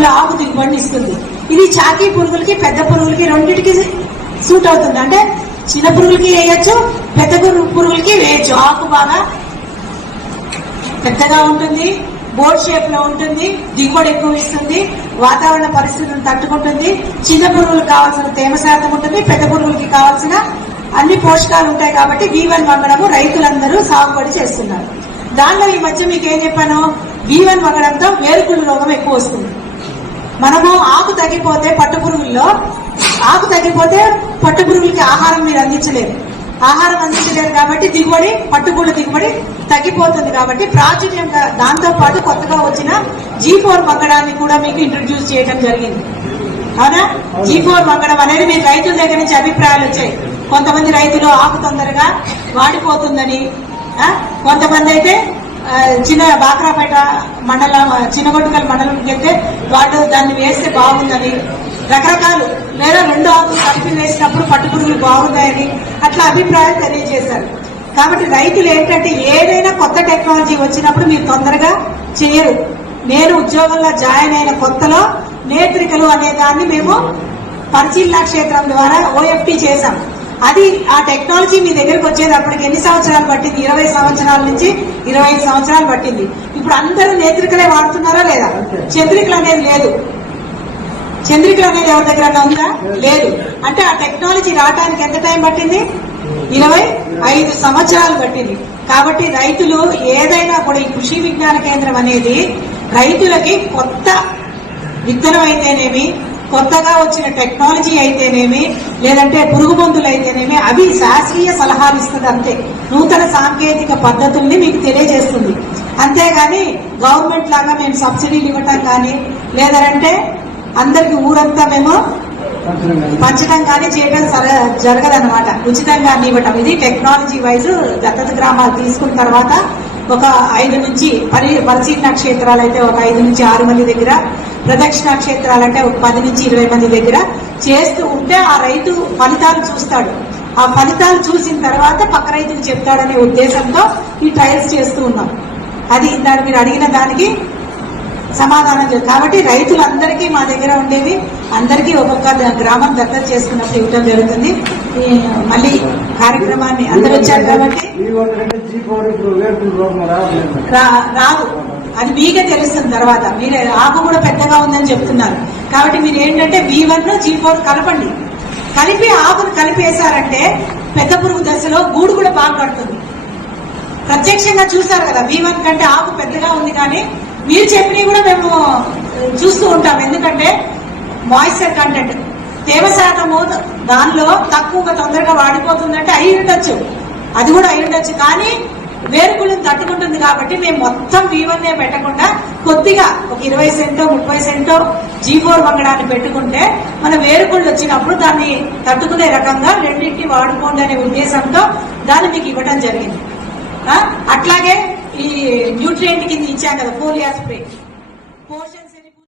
టన్నుల ఆకు దిగుబడిని ఇస్తుంది ఇది చాకీ పురుగులకి పెద్ద పురుగులకి రెండింటికి సూట్ అవుతుంది. అంటే చిన్న పురుగులకి వేయచ్చు పెద్ద పురుగు- పురుగులకి వేయచ్చు. ఆకు బాగా పెద్దగా ఉంటుంది బోర్డ్ షేప్లో ఉంటుంది దిగుబడి ఎక్కువ ఇస్తుంది వాతావరణ పరిస్థితులను తట్టుకుంటుంది. చిన్న పురుగులకు కావాల్సిన తేమ శాతం ఉంటుంది పెద్ద పురుగులకి కావాల్సిన అన్ని పోషకాలు ఉంటాయి కాబట్టి బీవన్ వంగడము రైతులందరూ సాగుబడి చేస్తున్నారు. దానిలో ఈ మధ్య మీకు ఏం చెప్పాను? బీవన్ వంగడంతో వేరుకుళ్ళు రోగం ఎక్కువ వస్తుంది. మనము ఆకు తగ్గిపోతే పట్టు పురుగుల్లో ఆకు తగ్గిపోతే పట్టు పురుగులకి ఆహారం మీరు అందించలేరు. ఆహారం అందించలేరు కాబట్టి దిగుబడి పట్టుకూళ్ళ దిగుబడి తగ్గిపోతుంది కాబట్టి ప్రాచుర్యంగా దాంతో పాటు కొత్తగా వచ్చిన జీ ఫోర్ మగ్గడాన్ని కూడా మీకు ఇంట్రడ్యూస్ చేయడం జరిగింది. అవునా? జీ ఫోర్ మగ్గడం అనేది మీకు రైతుల దగ్గర నుంచి అభిప్రాయాలు వచ్చాయి. కొంతమంది రైతులు ఆకు తొందరగా వాడిపోతుందని కొంతమంది అయితే చిన్న బాక్రాపేట మండలం చిన్నగొట్టుకల్ మండలంకి వెళ్తే వాళ్ళు దాన్ని వేస్తే బాగుందని. రకరకాలు లేదా రెండు ఆకులు కలిపి వేసినప్పుడు పట్టుపురుగులు బాగున్నాయని అట్లా అభిప్రాయాలు తెలియజేశారు. కాబట్టి రైతులు ఏంటంటే ఏదైనా కొత్త టెక్నాలజీ వచ్చినప్పుడు మీరు తొందరగా చేయరు. నేను ఉద్యోగంలో జాయిన్ అయిన కొత్తలో నేత్రికలు అనే దాన్ని మేము పరిశీలన క్షేత్రం ద్వారా ఓఎఫ్టీ చేశాం. అది ఆ టెక్నాలజీ మీ దగ్గరకు వచ్చేటప్పటికి ఎన్ని సంవత్సరాలు పట్టింది? ఇరవై సంవత్సరాల నుంచి ఇరవై ఐదు సంవత్సరాలు పట్టింది. ఇప్పుడు అందరూ నేత్రికలే వాడుతున్నారా లేదా? చంద్రికలు అనేది లేదు. చంద్రికలు అనేది ఎవరి దగ్గర ఉందా? లేదు. అంటే ఆ టెక్నాలజీ రావడానికి ఎంత టైం పట్టింది? ఇరవై ఐదు సంవత్సరాలు పట్టింది. కాబట్టి రైతులు ఏదైనా కూడా ఈ కృషి విజ్ఞాన కేంద్రం అనేది రైతులకి కొత్త విత్తనం అయితేనేమి కొత్తగా వచ్చిన టెక్నాలజీ అయితేనేమి లేదంటే పురుగు మందులు అయితేనేమి అవి శాస్త్రీయ సలహాలు ఇస్తుంది అంతే. నూతన సాంకేతిక పద్ధతుల్ని మీకు తెలియజేస్తుంది. అంతేగాని గవర్నమెంట్ లాగా మేము సబ్సిడీలు ఇవ్వటం కానీ లేదంటే అందరికి ఊరంతా మేము పంచడం కానీ చేయడం సర- జరగదన్నమాట. ఉచితంగా ఇవ్వటం. ఇది టెక్నాలజీ వైజ్ దత్తత గ్రామాలు తీసుకున్న తర్వాత ఒక ఐదు నుంచి పరి పరిశీలన క్షేత్రాలు అయితే ఒక ఐదు నుంచి ఆరు మంది దగ్గర ప్రదక్షిణ క్షేత్రాలు అంటే ఒక పది నుంచి ఇరవై మంది దగ్గర చేస్తూ ఉంటే ఆ రైతు ఫలితాలు చూస్తాడు. ఆ ఫలితాలు చూసిన తర్వాత పక్క రైతుకు చెప్తాడనే ఉద్దేశంతో ఈ ట్రయల్స్ చేస్తూ ఉన్నాం అది దాన్ని మీరు అడిగిన దానికి సమాధానం చెప్పు. కాబట్టి రైతులందరికీ మా దగ్గర ఉండేవి అందరికీ ఒక్కొక్క గ్రామం దత్తత చేసుకున్నప్పుడు ఇవ్వడం జరుగుతుంది. మళ్ళీ కార్యక్రమాన్ని అందరూ వచ్చారు కాబట్టి రా- రాదు అది మీకే తెలుస్తుంది తర్వాత. మీరే ఆకు కూడా పెద్దగా ఉందని చెప్తున్నారు. కాబట్టి మీరు ఏంటంటే బీ వన్ జీ ఫోర్ కలపండి. కలిపి ఆకును కలిపేశారంటే పెద్ద పురుగు దశలో గూడు కూడా బాగా పడుతుంది. ప్రత్యక్షంగా చూసారు కదా బీ వన్ కంటే ఆకు పెద్దగా ఉంది మీరు చెప్పినవి కూడా మేము చూస్తూ ఉంటాం. ఎందుకంటే మాయిశ్చర్ కంటెంట్ తేమ శాతము దానిలో తక్కువగా తొందరగా వాడిపోతుందంటే అయి ఉండొచ్చు. అది కూడా అయి ఉండొచ్చు. కానీ వేరుకులను తట్టుకుంటుంది కాబట్టి మేము మొత్తం వీవన్నే పెట్టకుండా కొద్దిగా ఒక ఇరవై సెంటో ముప్పై సెంటో జీ ఫోర్ వంగడాన్ని పెట్టుకుంటే మన వేరుకుళ్ళు వచ్చినప్పుడు దాన్ని తట్టుకునే రకంగా రెండింటిని వాడుకోండి అనే ఉద్దేశంతో దాన్ని మీకు ఇవ్వడం జరిగింది. అట్లాగే ఈ న్యూట్రియంట్ కింద ఇచ్చాం కదా ఫోలియా స్ప్రే